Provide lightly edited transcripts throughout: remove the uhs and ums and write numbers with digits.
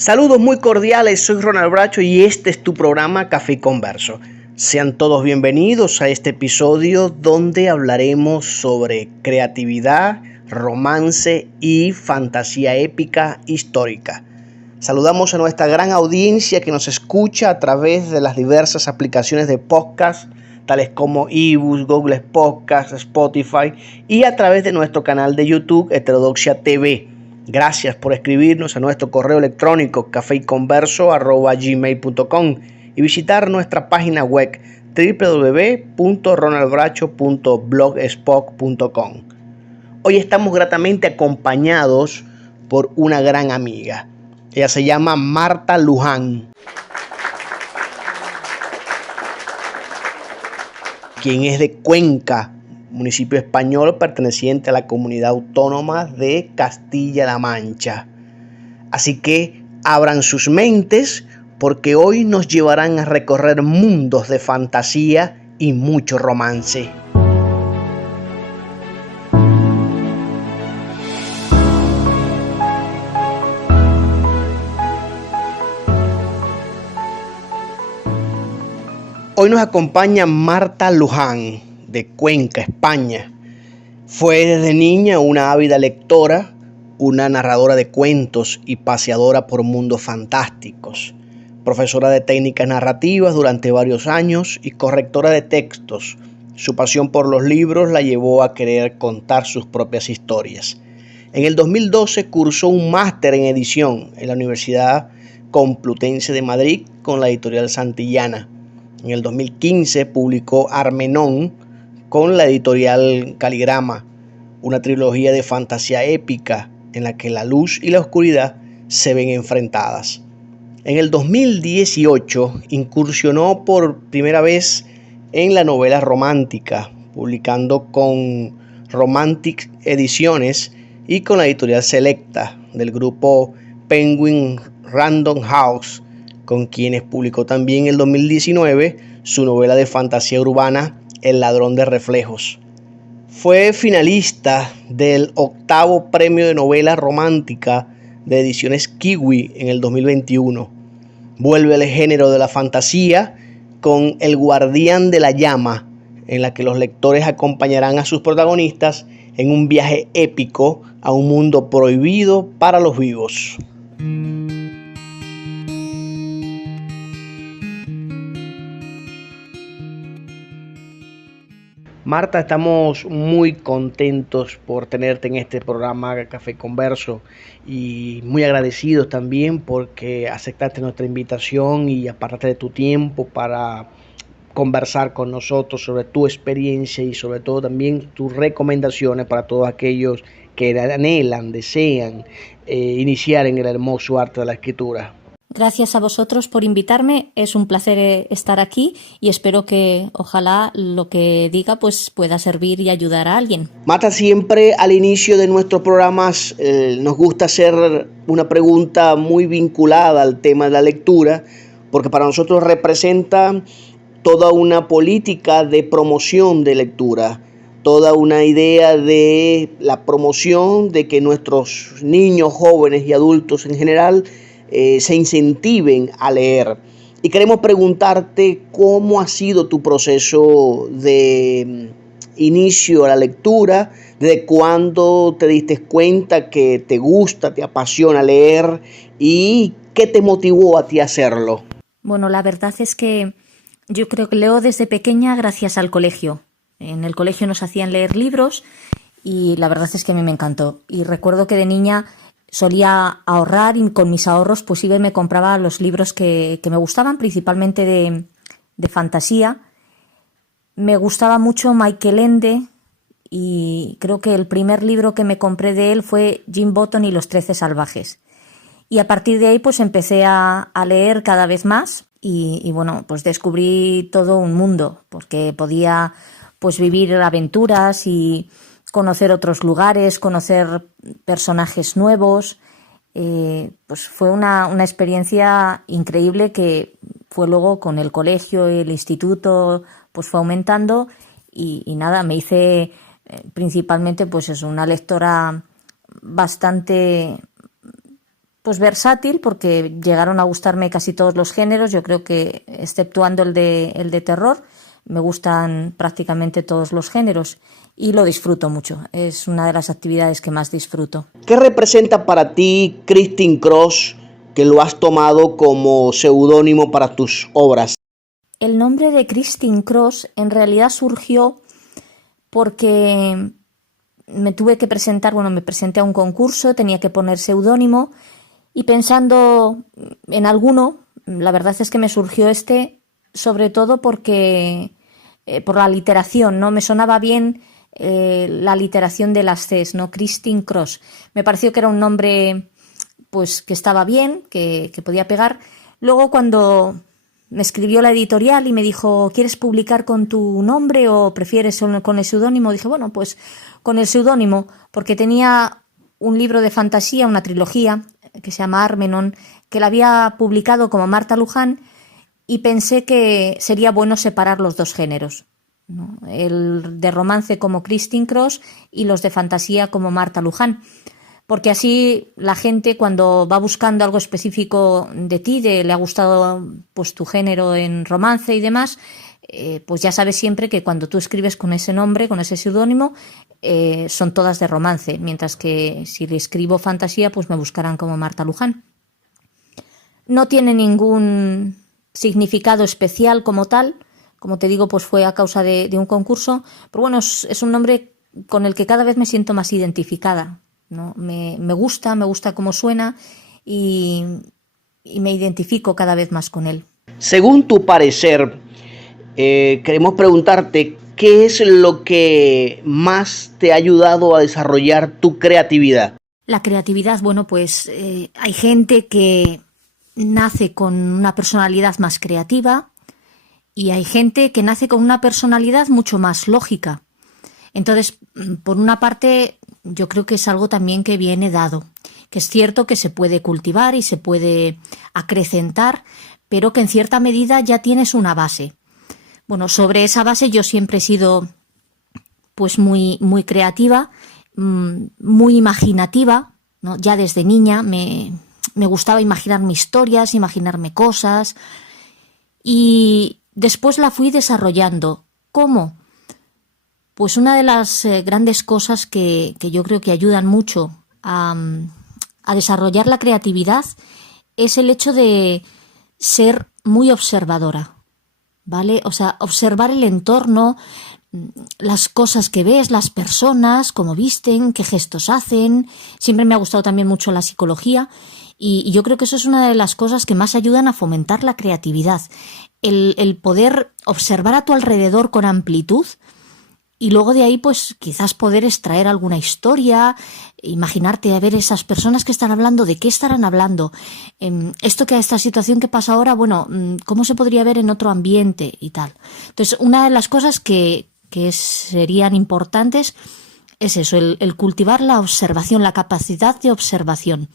Saludos muy cordiales, soy Ronald Bracho y este es tu programa Café y Converso. Sean todos bienvenidos a este episodio donde hablaremos sobre creatividad, romance y fantasía épica histórica. Saludamos a nuestra gran audiencia que nos escucha a través de las diversas aplicaciones de podcast, tales como eBooks, Google Podcast, Spotify y a través de nuestro canal de YouTube Heterodoxia TV. Gracias por escribirnos a nuestro correo electrónico cafeyconverso@gmail.com y visitar nuestra página web www.ronaldbracho.blogspot.com. Hoy estamos gratamente acompañados por una gran amiga. Ella se llama Marta Luján, quien es de Cuenca, municipio español perteneciente a la comunidad autónoma de Castilla-La Mancha. Así que abran sus mentes porque hoy nos llevarán a recorrer mundos de fantasía y mucho romance. Hoy nos acompaña Marta Luján, de Cuenca, España. Fue desde niña una ávida lectora, una narradora de cuentos y paseadora por mundos fantásticos, profesora de técnicas narrativas durante varios años y correctora de textos. Su pasión por los libros la llevó a querer contar sus propias historias. En el 2012 cursó un máster en edición en la Universidad Complutense de Madrid con la editorial Santillana. En el 2015 publicó Armenón con la editorial Caligrama, una trilogía de fantasía épica en la que la luz y la oscuridad se ven enfrentadas. En el 2018 incursionó por primera vez en la novela romántica, publicando con Romantic Ediciones y con la editorial Selecta del grupo Penguin Random House, con quienes publicó también en el 2019 su novela de fantasía urbana El ladrón de reflejos. Fue finalista del 8º premio de novela romántica de Ediciones Kiwi en el 2021. Vuelve al género de la fantasía con El guardián de la llama, en la que los lectores acompañarán a sus protagonistas en un viaje épico a un mundo prohibido para los vivos. Marta, estamos muy contentos por tenerte en este programa Café Converso y muy agradecidos también porque aceptaste nuestra invitación y apartaste de tu tiempo para conversar con nosotros sobre tu experiencia y sobre todo también tus recomendaciones para todos aquellos que anhelan, desean iniciar en el hermoso arte de la escritura. Gracias a vosotros por invitarme, es un placer estar aquí y espero que ojalá lo que diga pues pueda servir y ayudar a alguien. Marta, siempre al inicio de nuestros programas nos gusta hacer una pregunta muy vinculada al tema de la lectura, porque para nosotros representa toda una política de promoción de lectura, toda una idea de la promoción de que nuestros niños, jóvenes y adultos en general se incentiven a leer. Y queremos preguntarte cómo ha sido tu proceso de inicio a la lectura, desde cuándo te diste cuenta que te gusta, te apasiona leer y qué te motivó a ti a hacerlo. Bueno, la verdad es que yo creo que leo desde pequeña gracias al colegio. En el colegio nos hacían leer libros y la verdad es que a mí me encantó. Y recuerdo que de niña solía ahorrar y con mis ahorros pues iba y me compraba los libros que me gustaban, principalmente de fantasía. Me gustaba mucho Michael Ende y creo que el primer libro que me compré de él fue Jim Button y los 13 salvajes. Y a partir de ahí pues empecé a leer cada vez más y bueno, pues descubrí todo un mundo porque podía pues vivir aventuras y conocer otros lugares, conocer personajes nuevos. Pues fue una experiencia increíble que fue luego con el colegio y el instituto, pues fue aumentando y nada, me hice principalmente pues eso, una lectora bastante pues versátil, porque llegaron a gustarme casi todos los géneros. Yo creo que, exceptuando el de terror, me gustan prácticamente todos los géneros y lo disfruto mucho. Es una de las actividades que más disfruto. ¿Qué representa para ti Christine Cross, que lo has tomado como seudónimo para tus obras? El nombre de Christine Cross en realidad surgió porque me tuve que presentar, me presenté a un concurso, tenía que poner seudónimo y pensando en alguno, la verdad es que me surgió este, sobre todo porque por la literación, ¿no? Me sonaba bien la literación de las Cs, ¿no? Christine Cross. Me pareció que era un nombre pues que estaba bien, que podía pegar. Luego cuando me escribió la editorial y me dijo, ¿quieres publicar con tu nombre o prefieres solo con el seudónimo? Dije, bueno, pues con el seudónimo, porque tenía un libro de fantasía, una trilogía, que se llama Armenon, que la había publicado como Marta Luján, y pensé que sería bueno separar los dos géneros, ¿no? El de romance como Christine Cross y los de fantasía como Marta Luján. Porque así la gente, cuando va buscando algo específico de ti, le ha gustado pues tu género en romance y demás, pues ya sabes siempre que cuando tú escribes con ese nombre, con ese seudónimo, son todas de romance, mientras que si le escribo fantasía, pues me buscarán como Marta Luján. No tiene ningún significado especial como tal, como te digo, pues fue a causa de un concurso, pero bueno, es un nombre con el que cada vez me siento más identificada, ¿no? Me gusta cómo suena y me identifico cada vez más con él. Según tu parecer, queremos preguntarte qué es lo que más te ha ayudado a desarrollar tu creatividad. La creatividad, pues hay gente que nace con una personalidad más creativa y hay gente que nace con una personalidad mucho más lógica. Entonces, por una parte, yo creo que es algo también que viene dado, que es cierto que se puede cultivar y se puede acrecentar, pero que en cierta medida ya tienes una base. Bueno, sobre esa base yo siempre he sido pues muy creativa, muy imaginativa, ¿no? Ya desde niña me gustaba imaginarme historias, imaginarme cosas, y después la fui desarrollando. ¿Cómo? Pues una de las grandes cosas que yo creo que ayudan mucho a desarrollar la creatividad es el hecho de ser muy observadora, ¿vale? O sea, observar el entorno, las cosas que ves, las personas, cómo visten, qué gestos hacen. Siempre me ha gustado también mucho la psicología y yo creo que eso es una de las cosas que más ayudan a fomentar la creatividad. El poder observar a tu alrededor con amplitud y luego de ahí pues quizás poder extraer alguna historia, imaginarte a ver esas personas que están hablando, de qué estarán hablando, esta situación que pasa ahora, cómo se podría ver en otro ambiente y tal. Entonces, una de las cosas que serían importantes es eso, el cultivar la observación, la capacidad de observación.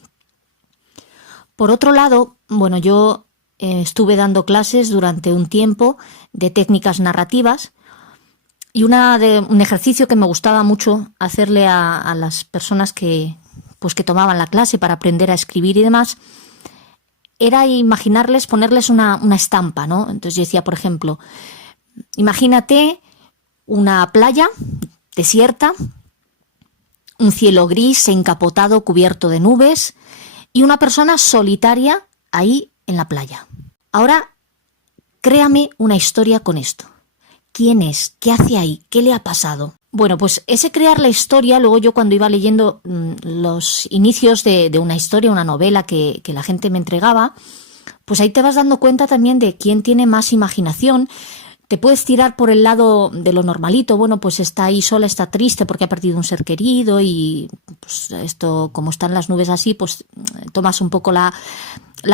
Por otro lado, yo estuve dando clases durante un tiempo de técnicas narrativas y un ejercicio que me gustaba mucho hacerle a las personas que tomaban la clase para aprender a escribir y demás, era imaginarles, ponerles una estampa, ¿no? Entonces yo decía, por ejemplo, imagínate una playa desierta, un cielo gris encapotado cubierto de nubes y una persona solitaria ahí en la playa. Ahora, créame una historia con esto. ¿Quién es? ¿Qué hace ahí? ¿Qué le ha pasado? Bueno, pues ese crear la historia, luego yo cuando iba leyendo los inicios de una historia, una novela que la gente me entregaba, pues ahí te vas dando cuenta también de quién tiene más imaginación. Te puedes tirar por el lado de lo normalito, pues está ahí sola, está triste porque ha perdido un ser querido y pues esto, como están las nubes así, pues tomas un poco la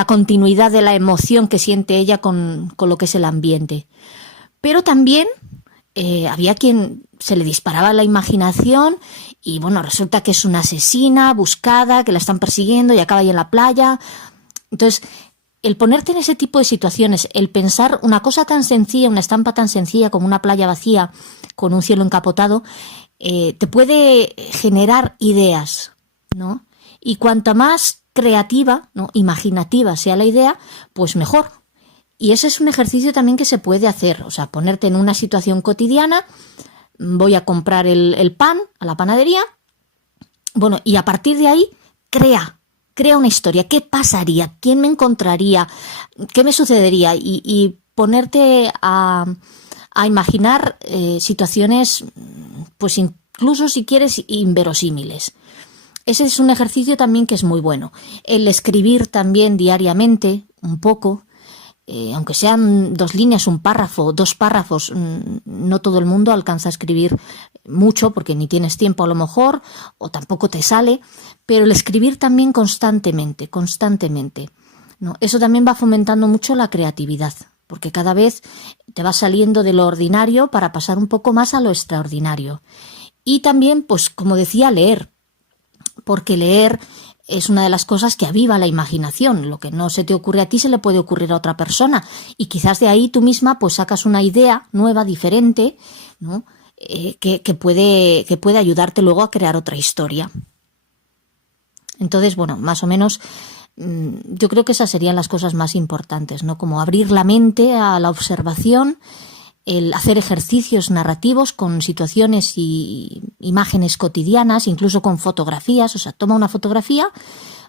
continuidad de la emoción que siente ella con lo que es el ambiente. Pero también había quien se le disparaba la imaginación y resulta que es una asesina buscada, que la están persiguiendo y acaba ahí en la playa. Entonces, el ponerte en ese tipo de situaciones, el pensar una cosa tan sencilla, una estampa tan sencilla como una playa vacía con un cielo encapotado, te puede generar ideas, ¿no? Y cuanto más creativa, ¿no?, imaginativa sea la idea, pues mejor. Y ese es un ejercicio también que se puede hacer, o sea, ponerte en una situación cotidiana, voy a comprar el pan a la panadería, bueno, y a partir de ahí, crea una historia. ¿Qué pasaría? ¿Quién me encontraría? ¿Qué me sucedería? Y ponerte a imaginar situaciones, pues incluso si quieres, inverosímiles. Ese es un ejercicio también que es muy bueno. El escribir también diariamente, un poco, aunque sean 2 líneas, 1 párrafo, 2 párrafos, no todo el mundo alcanza a escribir mucho porque ni tienes tiempo a lo mejor o tampoco te sale, pero el escribir también constantemente, ¿no? Eso también va fomentando mucho la creatividad, porque cada vez te vas saliendo de lo ordinario para pasar un poco más a lo extraordinario. Y también, pues como decía, leer, porque leer es una de las cosas que aviva la imaginación. Lo que no se te ocurre a ti se le puede ocurrir a otra persona, y quizás de ahí tú misma pues sacas una idea nueva, diferente, ¿no?, que puede ayudarte luego a crear otra historia. Entonces, bueno, más o menos yo creo que esas serían las cosas más importantes, ¿no? Como abrir la mente a la observación, el hacer ejercicios narrativos con situaciones y imágenes cotidianas, incluso con fotografías. O sea, toma una fotografía,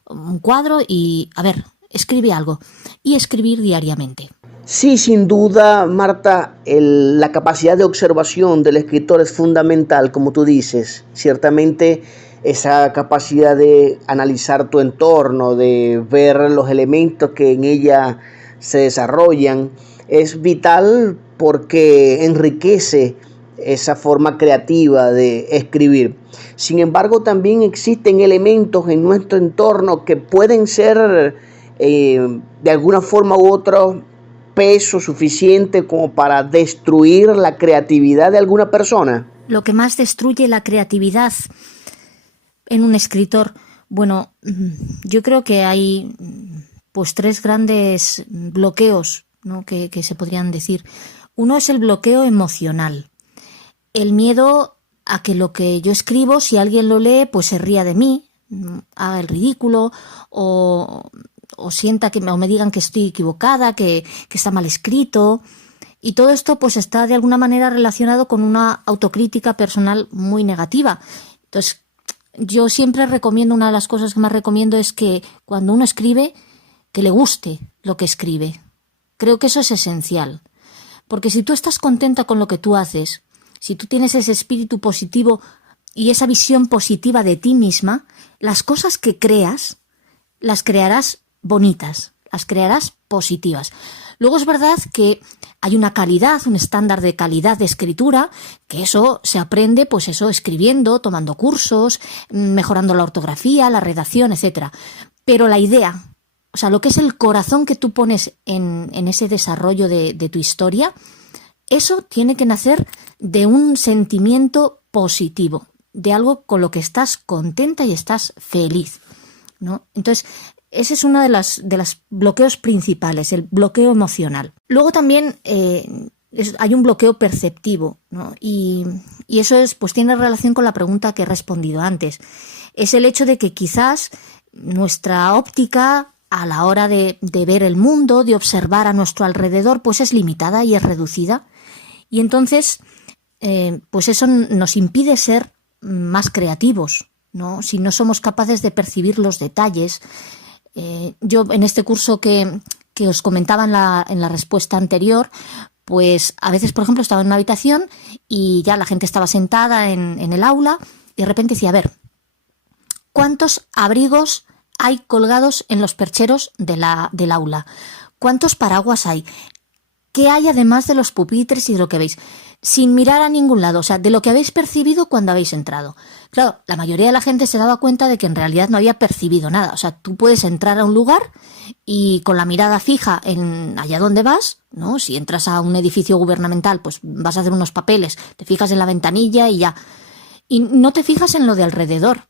un cuadro y, a ver, escribe algo. Y escribir diariamente. Sí, sin duda, Marta, la capacidad de observación del escritor es fundamental, como tú dices. Ciertamente, esa capacidad de analizar tu entorno, de ver los elementos que en ella se desarrollan, es vital porque enriquece esa forma creativa de escribir. Sin embargo, también existen elementos en nuestro entorno que pueden ser de alguna forma u otra peso suficiente como para destruir la creatividad de alguna persona. Lo que más destruye la creatividad en un escritor, bueno, yo creo que hay pues 3 grandes bloqueos, ¿no?, que se podrían decir. Uno es el bloqueo emocional, el miedo a que lo que yo escribo, si alguien lo lee, pues se ría de mí, haga el ridículo o sienta o me digan que estoy equivocada, que está mal escrito. Y todo esto pues está de alguna manera relacionado con una autocrítica personal muy negativa. Entonces, yo siempre recomiendo, una de las cosas que más recomiendo es que cuando uno escribe, que le guste lo que escribe. Creo que eso es esencial. Porque si tú estás contenta con lo que tú haces, si tú tienes ese espíritu positivo y esa visión positiva de ti misma, las cosas que creas, las crearás bonitas, las crearás positivas. Luego es verdad que hay una calidad, un estándar de calidad de escritura, que eso se aprende, pues eso, escribiendo, tomando cursos, mejorando la ortografía, la redacción, etcétera. Pero la idea, o sea, lo que es el corazón que tú pones en ese desarrollo de tu historia, eso tiene que nacer de un sentimiento positivo, de algo con lo que estás contenta y estás feliz, ¿no? Entonces, ese es uno de los bloqueos principales, el bloqueo emocional. Luego también hay un bloqueo perceptivo, ¿no? Y eso pues tiene relación con la pregunta que he respondido antes. Es el hecho de que quizás nuestra óptica a la hora de ver el mundo, de observar a nuestro alrededor, pues es limitada y es reducida. Y entonces, pues eso nos impide ser más creativos, ¿no? Si no somos capaces de percibir los detalles. Yo en este curso que os comentaba en la respuesta anterior, pues a veces, por ejemplo, estaba en una habitación y ya la gente estaba sentada en el aula y de repente decía, a ver, ¿cuántos abrigos hay colgados en los percheros del aula? ¿Cuántos paraguas hay? ¿Qué hay además de los pupitres y de lo que veis? Sin mirar a ningún lado, o sea, de lo que habéis percibido cuando habéis entrado. Claro, la mayoría de la gente se daba cuenta de que en realidad no había percibido nada. O sea, tú puedes entrar a un lugar y con la mirada fija en allá donde vas, ¿no? Si entras a un edificio gubernamental, pues vas a hacer unos papeles, te fijas en la ventanilla y ya. Y no te fijas en lo de alrededor.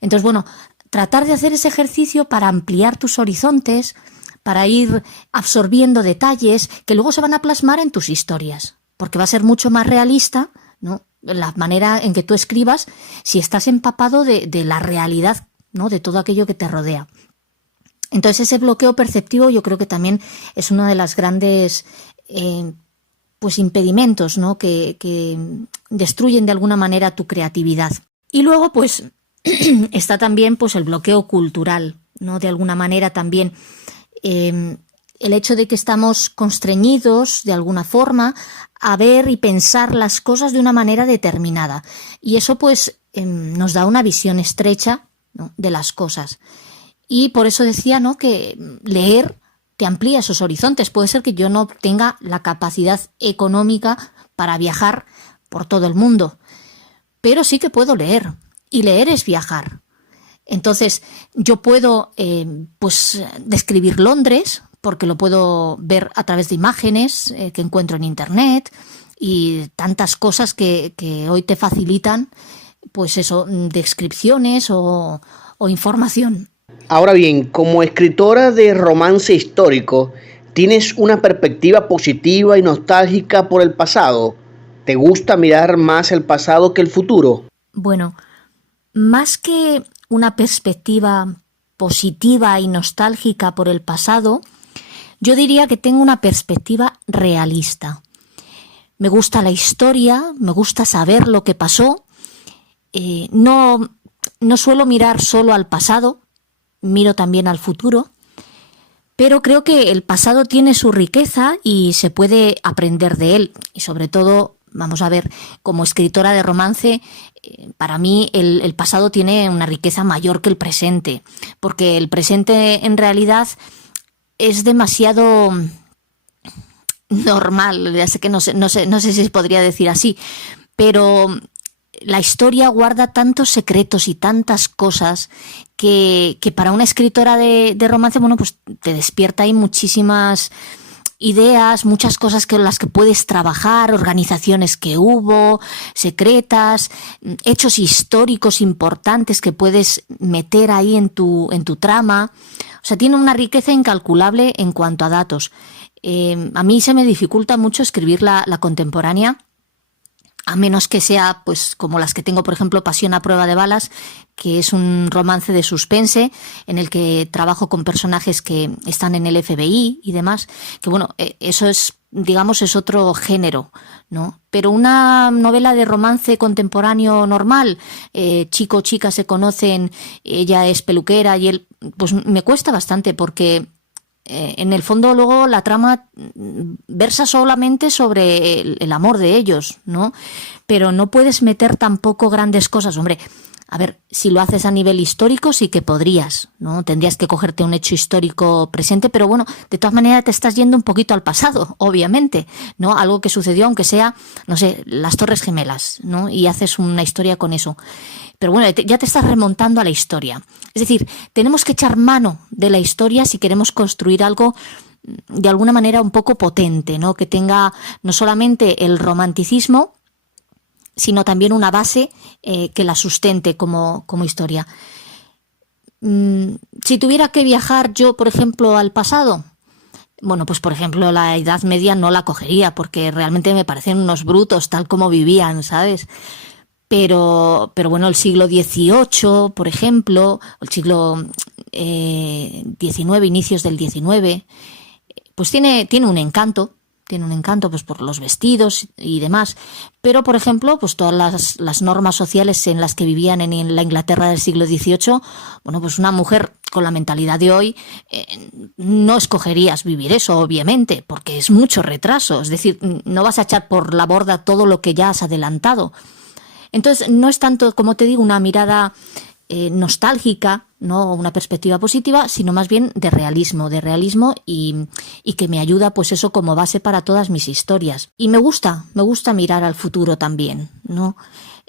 Entonces, bueno, tratar de hacer ese ejercicio para ampliar tus horizontes, para ir absorbiendo detalles que luego se van a plasmar en tus historias, porque va a ser mucho más realista, ¿no?, la manera en que tú escribas si estás empapado de la realidad ¿no? De todo aquello que te rodea. Entonces ese bloqueo perceptivo yo creo que también es uno de los grandes pues impedimentos, ¿no? que destruyen de alguna manera tu creatividad. Y luego pues está también pues el bloqueo cultural, ¿no? De alguna manera también el hecho de que estamos constreñidos de alguna forma a ver y pensar las cosas de una manera determinada. Y eso pues nos da una visión estrecha, ¿no? De las cosas. Y por eso decía, ¿no? que leer te amplía esos horizontes. Puede ser que yo no tenga la capacidad económica para viajar por todo el mundo, pero sí que puedo leer. Y leer es viajar. Entonces, yo puedo pues describir Londres, porque lo puedo ver a través de imágenes que encuentro en internet y tantas cosas que hoy te facilitan, pues eso, descripciones o información. Ahora bien, como escritora de romance histórico, ¿tienes una perspectiva positiva y nostálgica por el pasado? ¿Te gusta mirar más el pasado que el futuro? Bueno, más que una perspectiva positiva y nostálgica por el pasado, yo diría que tengo una perspectiva realista. Me gusta la historia, me gusta saber lo que pasó. No suelo mirar solo al pasado, miro también al futuro, pero creo que el pasado tiene su riqueza y se puede aprender de él. Y sobre todo, vamos a ver, como escritora de romance, para mí el pasado tiene una riqueza mayor que el presente, porque el presente en realidad es demasiado normal. Ya sé que no sé si se podría decir así, pero la historia guarda tantos secretos y tantas cosas que para una escritora de romance, bueno, pues te despierta ahí muchísimas ideas, muchas cosas con las que puedes trabajar, organizaciones que hubo, secretas, hechos históricos importantes que puedes meter ahí en tu trama. O sea, tiene una riqueza incalculable en cuanto a datos. A mí se me dificulta mucho escribir la contemporánea, a menos que sea pues como las que tengo, por ejemplo, Pasión a prueba de balas, que es un romance de suspense en el que trabajo con personajes que están en el FBI y demás, que bueno, eso es, digamos, es otro género, ¿no? Pero una novela de romance contemporáneo normal, chico o chica se conocen, ella es peluquera y él, pues me cuesta bastante porque en el fondo luego la trama versa solamente sobre el amor de ellos, ¿no? Pero no puedes meter tampoco grandes cosas. Hombre, a ver, si lo haces a nivel histórico sí que podrías, ¿no? Tendrías que cogerte un hecho histórico presente, pero bueno, de todas maneras te estás yendo un poquito al pasado, obviamente, ¿no? Algo que sucedió, aunque sea, no sé, las Torres Gemelas, ¿no? Y haces una historia con eso. Pero bueno, ya te estás remontando a la historia. Es decir, tenemos que echar mano de la historia si queremos construir algo de alguna manera un poco potente, ¿no? Que tenga no solamente el romanticismo, sino también una base que la sustente como historia. Si tuviera que viajar yo, por ejemplo, al pasado, bueno, pues por ejemplo la Edad Media no la cogería porque realmente me parecen unos brutos tal como vivían, ¿sabes? Pero bueno, el siglo XVIII, por ejemplo, el siglo XIX, inicios del XIX, pues tiene un encanto. Tiene un encanto pues por los vestidos y demás, pero por ejemplo pues todas las normas sociales en las que vivían en la Inglaterra del siglo XVIII, bueno, pues una mujer con la mentalidad de hoy no escogerías vivir eso, obviamente, porque es mucho retraso, es decir, no vas a echar por la borda todo lo que ya has adelantado. Entonces no es tanto, como te digo, una mirada nostálgica, no una perspectiva positiva, sino más bien de realismo y que me ayuda pues eso como base para todas mis historias. Y me gusta mirar al futuro también, ¿no?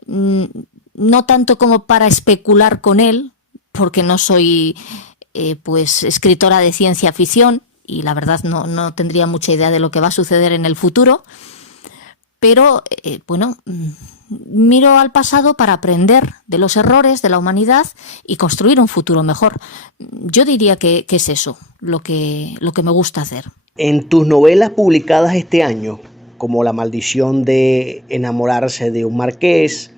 No tanto como para especular con él, porque no soy pues escritora de ciencia ficción y la verdad no tendría mucha idea de lo que va a suceder en el futuro, pero bueno, miro al pasado para aprender de los errores de la humanidad y construir un futuro mejor. Yo diría que es eso lo que me gusta hacer. En tus novelas publicadas este año, como La maldición de enamorarse de un marqués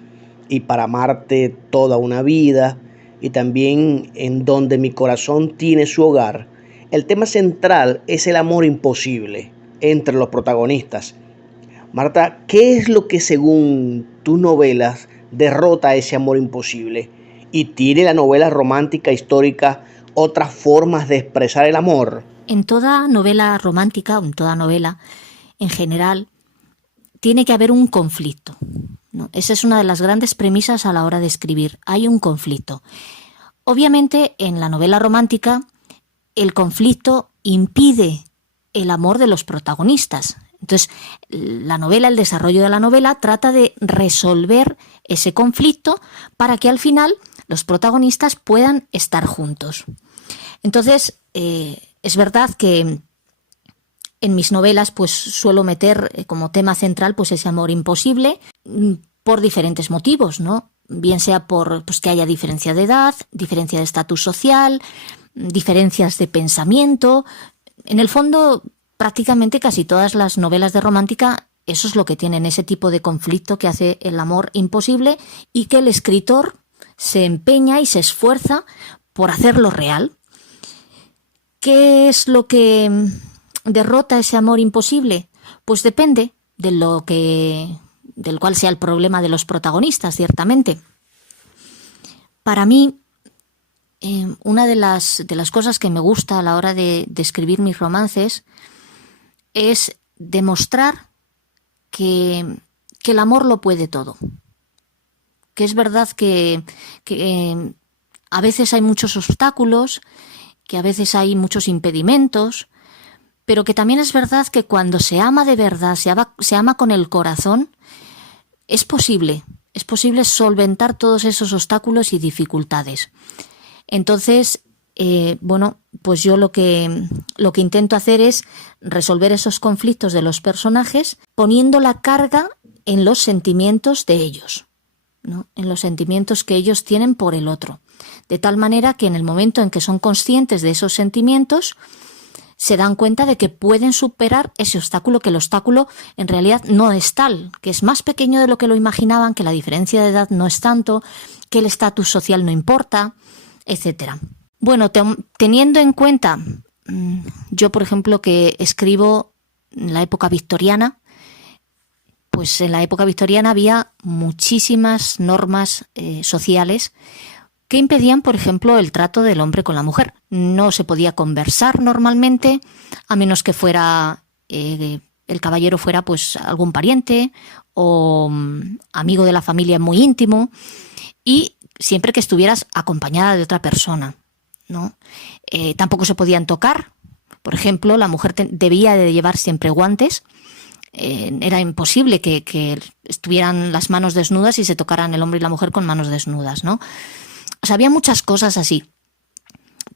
y Para amarte toda una vida, y también En donde mi corazón tiene su hogar, el tema central es el amor imposible entre los protagonistas. Marta, ¿qué es lo que según tus novelas derrota ese amor imposible? ¿Y tiene la novela romántica histórica otras formas de expresar el amor? En toda novela romántica, o en toda novela en general, tiene que haber un conflicto, ¿no? Esa es una de las grandes premisas a la hora de escribir. Hay un conflicto. Obviamente, en la novela romántica, el conflicto impide el amor de los protagonistas. Entonces, la novela, el desarrollo de la novela, trata de resolver ese conflicto para que al final los protagonistas puedan estar juntos. Entonces, es verdad que en mis novelas pues suelo meter como tema central pues ese amor imposible por diferentes motivos, ¿no? Bien sea por pues, que haya diferencia de edad, diferencia de estatus social, diferencias de pensamiento. En el fondo, prácticamente casi todas las novelas de romántica, eso es lo que tienen, ese tipo de conflicto que hace el amor imposible y que el escritor se empeña y se esfuerza por hacerlo real. ¿Qué es lo que derrota ese amor imposible? Pues depende del cual sea el problema de los protagonistas, ciertamente. Para mí, una de las cosas que me gusta a la hora de escribir mis romances es demostrar que el amor lo puede todo. Que es verdad que a veces hay muchos obstáculos, que a veces hay muchos impedimentos, pero que también es verdad que cuando se ama de verdad, se ama con el corazón, es posible solventar todos esos obstáculos y dificultades. Entonces, pues yo lo que intento hacer es resolver esos conflictos de los personajes poniendo la carga en los sentimientos de ellos, ¿no? En los sentimientos que ellos tienen por el otro. De tal manera que en el momento en que son conscientes de esos sentimientos, se dan cuenta de que pueden superar ese obstáculo, que el obstáculo en realidad no es tal, que es más pequeño de lo que lo imaginaban, que la diferencia de edad no es tanto, que el estatus social no importa, etcétera. Bueno, teniendo en cuenta, yo por ejemplo que escribo en la época victoriana, pues en la época victoriana había muchísimas normas sociales que impedían, por ejemplo, el trato del hombre con la mujer. No se podía conversar normalmente, a menos que fuera el caballero fuera pues algún pariente o amigo de la familia muy íntimo, y siempre que estuvieras acompañada de otra persona, ¿no? Tampoco se podían tocar. Por ejemplo, la mujer debía de llevar siempre guantes. Era imposible que estuvieran las manos desnudas y se tocaran el hombre y la mujer con manos desnudas, ¿no? O sea, había muchas cosas así.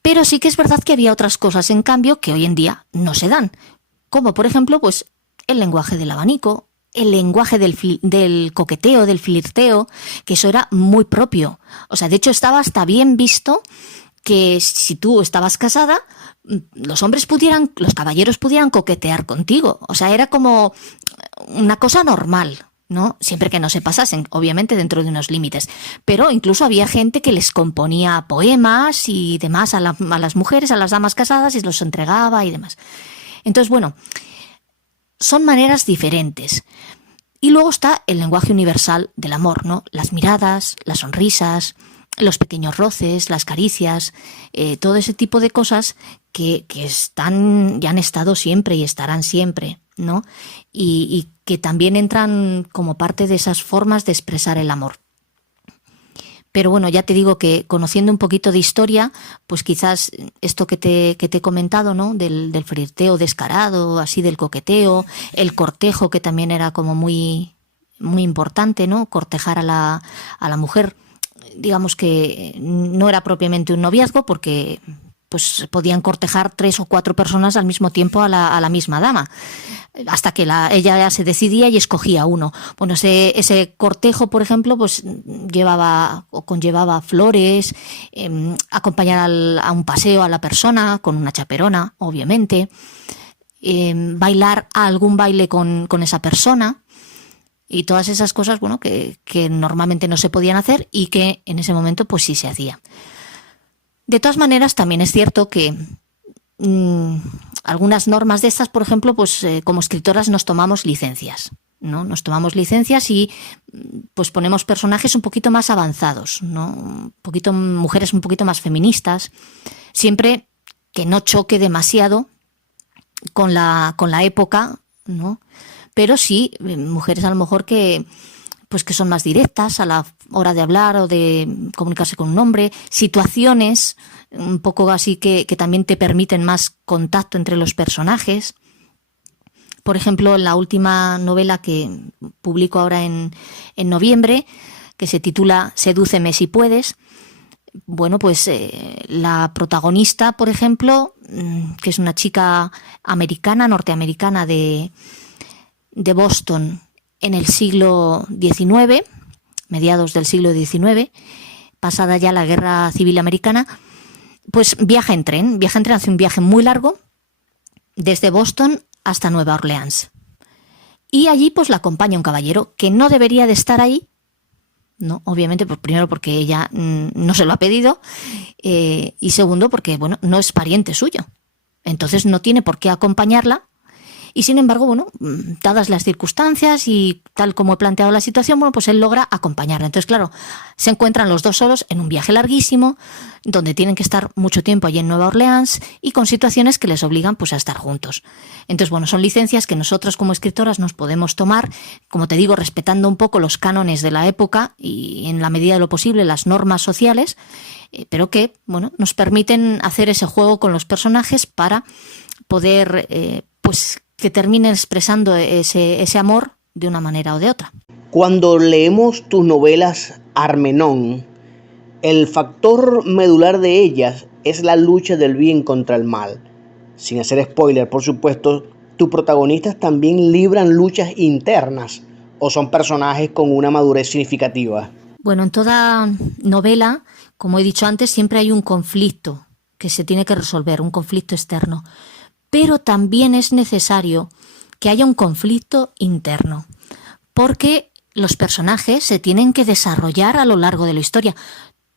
Pero sí que es verdad que había otras cosas, en cambio, que hoy en día no se dan. Como, por ejemplo, pues el lenguaje del abanico, el lenguaje del coqueteo, del flirteo, que eso era muy propio. O sea, de hecho estaba hasta bien visto que si tú estabas casada, los caballeros pudieran coquetear contigo. O sea, era como una cosa normal, ¿no? Siempre que no se pasasen, obviamente dentro de unos límites. Pero incluso había gente que les componía poemas y demás a las mujeres, a las damas casadas, y los entregaba y demás. Entonces, bueno, son maneras diferentes. Y luego está el lenguaje universal del amor, ¿no? Las miradas, las sonrisas, los pequeños roces, las caricias, todo ese tipo de cosas que están y han estado siempre y estarán siempre, ¿no? Y que también entran como parte de esas formas de expresar el amor. Pero bueno, ya te digo que conociendo un poquito de historia, pues quizás esto que te he comentado, ¿no? Del flirteo descarado, así del coqueteo, el cortejo, que también era como muy, muy importante, ¿no? Cortejar a la mujer. Digamos que no era propiamente un noviazgo, porque pues podían cortejar 3 o 4 personas al mismo tiempo a la misma dama, hasta que ella se decidía y escogía uno. Bueno, ese cortejo, por ejemplo, pues conllevaba flores, acompañar a un paseo a la persona con una chaperona, obviamente, bailar algún baile con esa persona. y todas esas cosas, bueno, que normalmente no se podían hacer y que en ese momento pues sí se hacía. De todas maneras, también es cierto que algunas normas de estas, por ejemplo, pues como escritoras nos tomamos licencias, ¿no? Nos tomamos licencias y pues ponemos personajes un poquito más avanzados, ¿no? Un poquito, mujeres un poquito más feministas, siempre que no choque demasiado con la época, ¿no? Pero sí, mujeres a lo mejor que son más directas a la hora de hablar o de comunicarse con un hombre, situaciones un poco así que también te permiten más contacto entre los personajes. Por ejemplo, en la última novela que publico ahora en noviembre, que se titula Sedúceme si puedes, bueno, pues la protagonista, por ejemplo, que es una chica norteamericana de Boston en el siglo XIX, mediados del siglo XIX, pasada ya la Guerra Civil Americana, pues viaja en tren, hace un viaje muy largo desde Boston hasta Nueva Orleans. Y allí pues la acompaña un caballero que no debería de estar ahí, ¿no? Obviamente, pues primero porque ella no se lo ha pedido y segundo porque, bueno, no es pariente suyo. Entonces no tiene por qué acompañarla. Y sin embargo, bueno, dadas las circunstancias y tal como he planteado la situación, bueno, pues él logra acompañarla. Entonces, claro, se encuentran los dos solos en un viaje larguísimo, donde tienen que estar mucho tiempo allí en Nueva Orleans y con situaciones que les obligan pues a estar juntos. Entonces, bueno, son licencias que nosotros como escritoras nos podemos tomar, como te digo, respetando un poco los cánones de la época y en la medida de lo posible las normas sociales, pero que, bueno, nos permiten hacer ese juego con los personajes para poder, pues, que terminen expresando ese amor de una manera o de otra. Cuando leemos tus novelas Armenón, el factor medular de ellas es la lucha del bien contra el mal. Sin hacer spoiler, por supuesto, tus protagonistas también libran luchas internas o son personajes con una madurez significativa. Bueno, en toda novela, como he dicho antes, siempre hay un conflicto que se tiene que resolver, un conflicto externo. Pero también es necesario que haya un conflicto interno, porque los personajes se tienen que desarrollar a lo largo de la historia.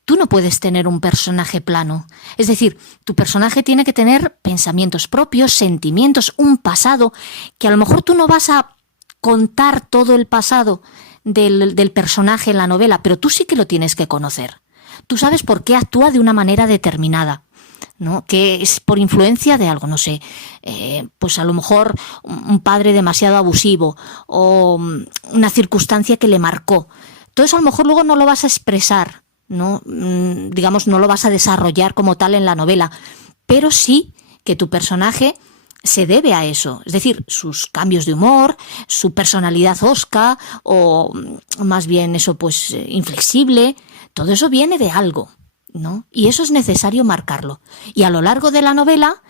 Tú no puedes tener un personaje plano. Es decir, tu personaje tiene que tener pensamientos propios, sentimientos, un pasado, que a lo mejor tú no vas a contar todo el pasado del personaje en la novela, pero tú sí que lo tienes que conocer. Tú sabes por qué actúa de una manera determinada, ¿no? Que es por influencia de algo, no sé, pues a lo mejor un padre demasiado abusivo o una circunstancia que le marcó. Todo eso a lo mejor luego no lo vas a expresar, ¿no? Digamos, no lo vas a desarrollar como tal en la novela, pero sí que tu personaje se debe a eso, es decir, sus cambios de humor, su personalidad hosca o más bien eso pues inflexible, todo eso viene de algo, ¿no? Y eso es necesario marcarlo. Y a lo largo de la novela,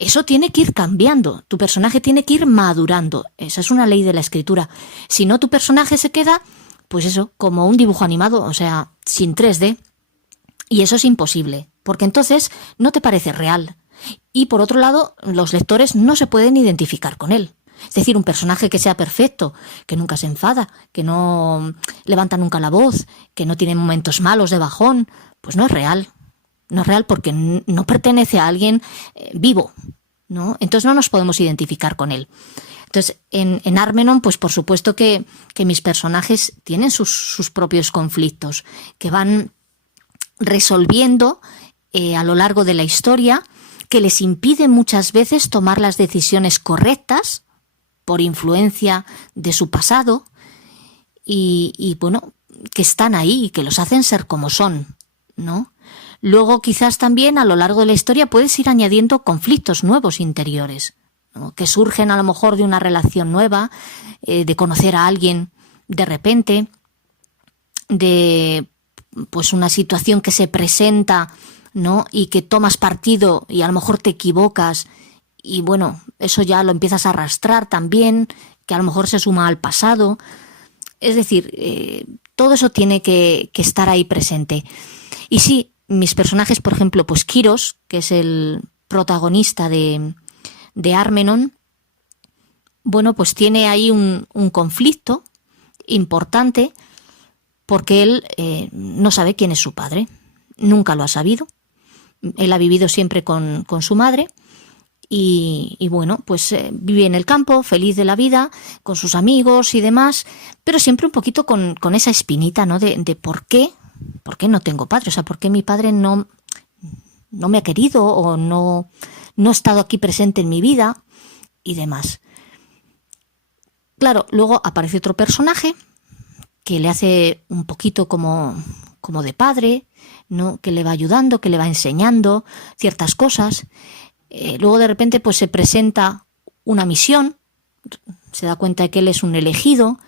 eso tiene que ir cambiando. Tu personaje tiene que ir madurando. Esa es una ley de la escritura. Si no, tu personaje se queda, pues eso, como un dibujo animado, o sea, sin 3D. Y eso es imposible, porque entonces no te parece real. Y por otro lado, los lectores no se pueden identificar con él. Es decir, un personaje que sea perfecto, que nunca se enfada, que no levanta nunca la voz, que no tiene momentos malos de bajón, pues no es real. No es real porque no pertenece a alguien vivo, ¿no? Entonces no nos podemos identificar con él. Entonces, en Armenón, pues por supuesto que mis personajes tienen sus propios conflictos, que van resolviendo a lo largo de la historia, que les impiden muchas veces tomar las decisiones correctas, por influencia de su pasado y bueno, que están ahí y que los hacen ser como son, ¿no? Luego quizás también a lo largo de la historia puedes ir añadiendo conflictos nuevos interiores, ¿no? Que surgen a lo mejor de una relación nueva, de conocer a alguien de repente, de pues una situación que se presenta, ¿no? Y que tomas partido y a lo mejor te equivocas. Y bueno, eso ya lo empiezas a arrastrar también, que a lo mejor se suma al pasado. Es decir, todo eso tiene que estar ahí presente. Y sí, mis personajes, por ejemplo, pues Kiros, que es el protagonista de Armenón, bueno, pues tiene ahí un conflicto importante porque él no sabe quién es su padre, nunca lo ha sabido. Él ha vivido siempre con su madre y bueno, pues vive en el campo, feliz de la vida, con sus amigos y demás, pero siempre un poquito con esa espinita, ¿no? De por qué no tengo padre, o sea, por qué mi padre no me ha querido o no ha estado aquí presente en mi vida y demás. Claro, luego aparece otro personaje que le hace un poquito como de padre, ¿no? Que le va ayudando, que le va enseñando ciertas cosas. Luego de repente pues se presenta una misión, se da cuenta de que él es un elegido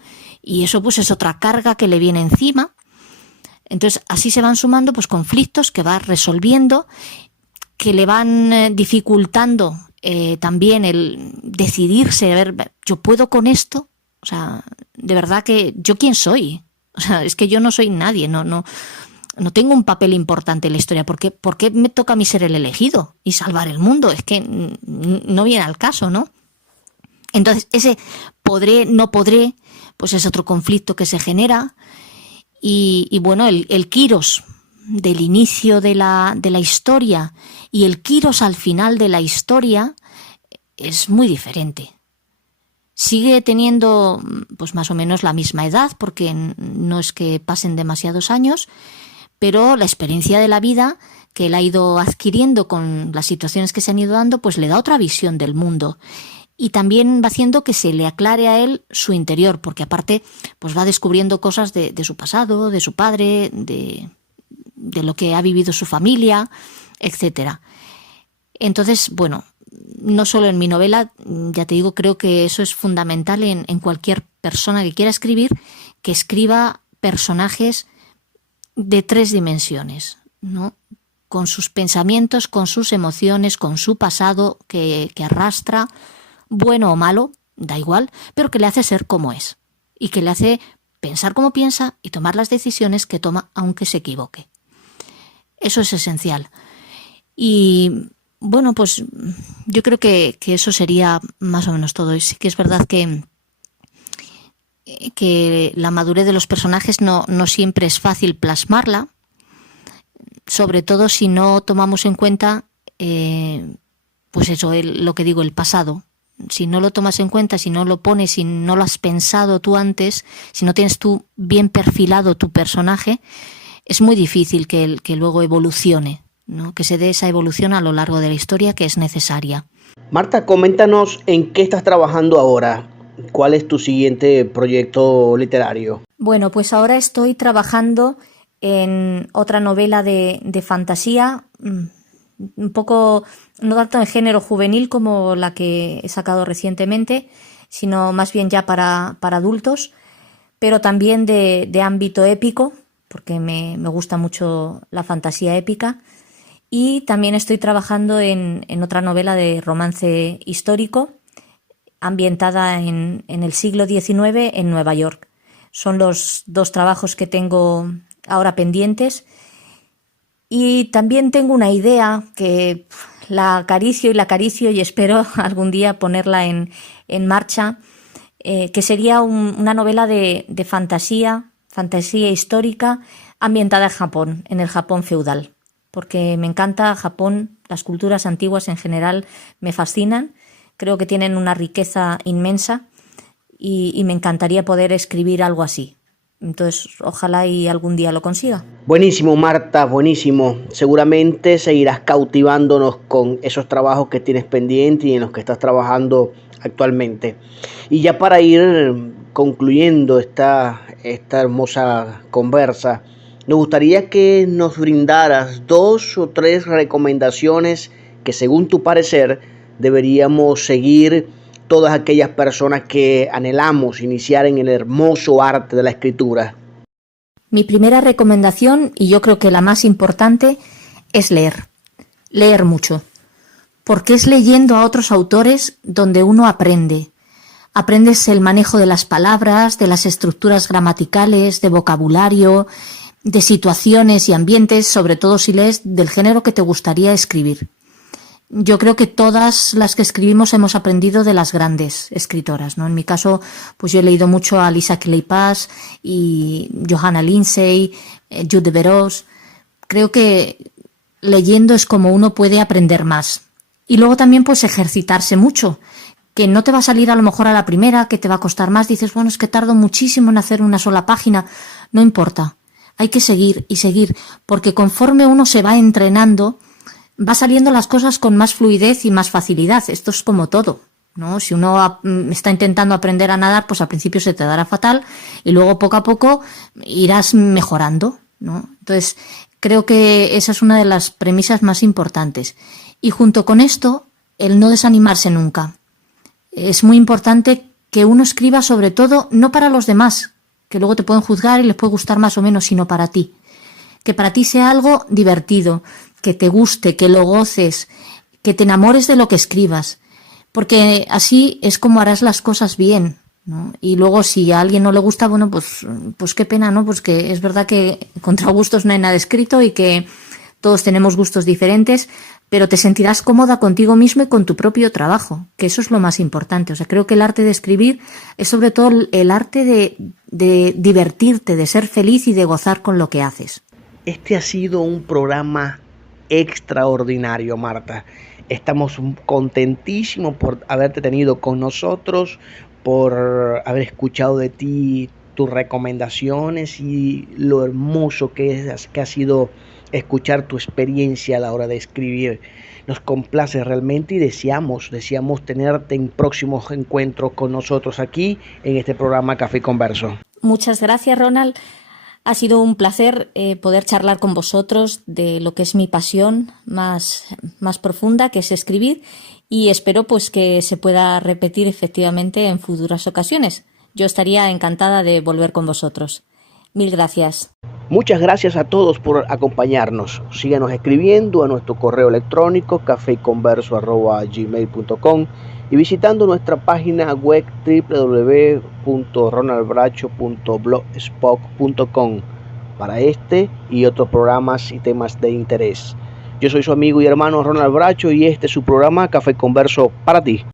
y eso pues es otra carga que le viene encima. Entonces así se van sumando pues conflictos que va resolviendo, que le van dificultando también el decidirse, a ver, yo puedo con esto, o sea, de verdad que yo quién soy, o sea, es que yo no soy nadie, no tengo un papel importante en la historia, ¿por qué me toca a mí ser el elegido y salvar el mundo? Es que no viene al caso, ¿no? Entonces ese podré, no podré, pues es otro conflicto que se genera y bueno, el Quirós del inicio de la historia y el Quirós al final de la historia es muy diferente. Sigue teniendo pues más o menos la misma edad, porque no es que pasen demasiados años, pero la experiencia de la vida que él ha ido adquiriendo con las situaciones que se han ido dando, pues le da otra visión del mundo. Y también va haciendo que se le aclare a él su interior, porque aparte pues va descubriendo cosas de su pasado, de su padre, de lo que ha vivido su familia, etcétera. Entonces, bueno, no solo en mi novela, ya te digo, creo que eso es fundamental en cualquier persona que quiera escribir, que escriba personajes de 3 dimensiones, ¿no? Con sus pensamientos, con sus emociones, con su pasado que arrastra, bueno o malo, da igual, pero que le hace ser como es y que le hace pensar como piensa y tomar las decisiones que toma aunque se equivoque. Eso es esencial. Y bueno, pues yo creo que eso sería más o menos todo. Y sí que es verdad que la madurez de los personajes no siempre es fácil plasmarla, sobre todo si no tomamos en cuenta, pues eso, lo que digo, el pasado. Si no lo tomas en cuenta, si no lo pones, si no lo has pensado tú antes, si no tienes tú bien perfilado tu personaje, es muy difícil que luego evolucione, ¿no? Que se dé esa evolución a lo largo de la historia que es necesaria. Marta, coméntanos en qué estás trabajando ahora. ¿Cuál es tu siguiente proyecto literario? Bueno, pues ahora estoy trabajando en otra novela de fantasía, un poco, no tanto en género juvenil como la que he sacado recientemente, sino más bien ya para adultos, pero también de ámbito épico, porque me gusta mucho la fantasía épica. Y también estoy trabajando en otra novela de romance histórico, ambientada en el siglo XIX en Nueva York. Son los 2 trabajos que tengo ahora pendientes. Y también tengo una idea que la acaricio y espero algún día ponerla en marcha, que sería una novela de fantasía histórica ambientada en Japón, en el Japón feudal. Porque me encanta Japón, las culturas antiguas en general me fascinan, creo que tienen una riqueza inmensa y me encantaría poder escribir algo así. Entonces, ojalá y algún día lo consiga. Buenísimo, Marta, buenísimo. Seguramente seguirás cautivándonos con esos trabajos que tienes pendientes y en los que estás trabajando actualmente. Y ya para ir concluyendo esta hermosa conversa, nos gustaría que nos brindaras 2 o 3 recomendaciones que, según tu parecer, deberíamos seguir todas aquellas personas que anhelamos iniciar en el hermoso arte de la escritura. Mi primera recomendación, y yo creo que la más importante, es leer mucho, porque es leyendo a otros autores donde uno aprende. Aprendes el manejo de las palabras, de las estructuras gramaticales, de vocabulario, de situaciones y ambientes, sobre todo si lees del género que te gustaría escribir. yo creo que todas las que escribimos hemos aprendido de las grandes escritoras, ¿no? En mi caso, pues yo he leído mucho a Lisa Kleypas y Johanna Lindsey, Jude de Verós. Creo que leyendo es como uno puede aprender más. Y luego también pues ejercitarse mucho, que no te va a salir a lo mejor a la primera, que te va a costar más. Dices, bueno, es que tardo muchísimo en hacer una sola página. No importa, hay que seguir y seguir, porque conforme uno se va entrenando, va saliendo las cosas con más fluidez y más facilidad. Esto es como todo, ¿no? Si uno está intentando aprender a nadar, pues al principio se te dará fatal y luego poco a poco irás mejorando, ¿no? Entonces, creo que esa es una de las premisas más importantes. Y junto con esto, el no desanimarse nunca. Es muy importante que uno escriba sobre todo no para los demás, que luego te pueden juzgar y les puede gustar más o menos, sino para ti. Que para ti sea algo divertido, que te guste, que lo goces, que te enamores de lo que escribas, porque así es como harás las cosas bien, ¿no? Y luego si a alguien no le gusta, bueno, pues qué pena, ¿no? Pues que es verdad que contra gustos no hay nada escrito y que todos tenemos gustos diferentes, pero te sentirás cómoda contigo mismo y con tu propio trabajo, que eso es lo más importante. O sea, creo que el arte de escribir es sobre todo el arte de divertirte, de ser feliz y de gozar con lo que haces. Este ha sido un programa extraordinario, Marta. Estamos contentísimos por haberte tenido con nosotros, por haber escuchado de ti tus recomendaciones y lo hermoso que ha sido escuchar tu experiencia a la hora de escribir. Nos complace realmente y deseamos tenerte en próximos encuentros con nosotros aquí en este programa Café y Converso. Muchas gracias, Ronald. Ha sido un placer poder charlar con vosotros de lo que es mi pasión más profunda, que es escribir, y espero pues que se pueda repetir efectivamente en futuras ocasiones. Yo estaría encantada de volver con vosotros. Mil gracias. Muchas gracias a todos por acompañarnos. Síganos escribiendo a nuestro correo electrónico cafeyconverso@gmail.com y visitando nuestra página web www.ronaldbracho.blogspot.com para este y otros programas y temas de interés. Yo soy su amigo y hermano Ronald Bracho y este es su programa Café Converso para ti.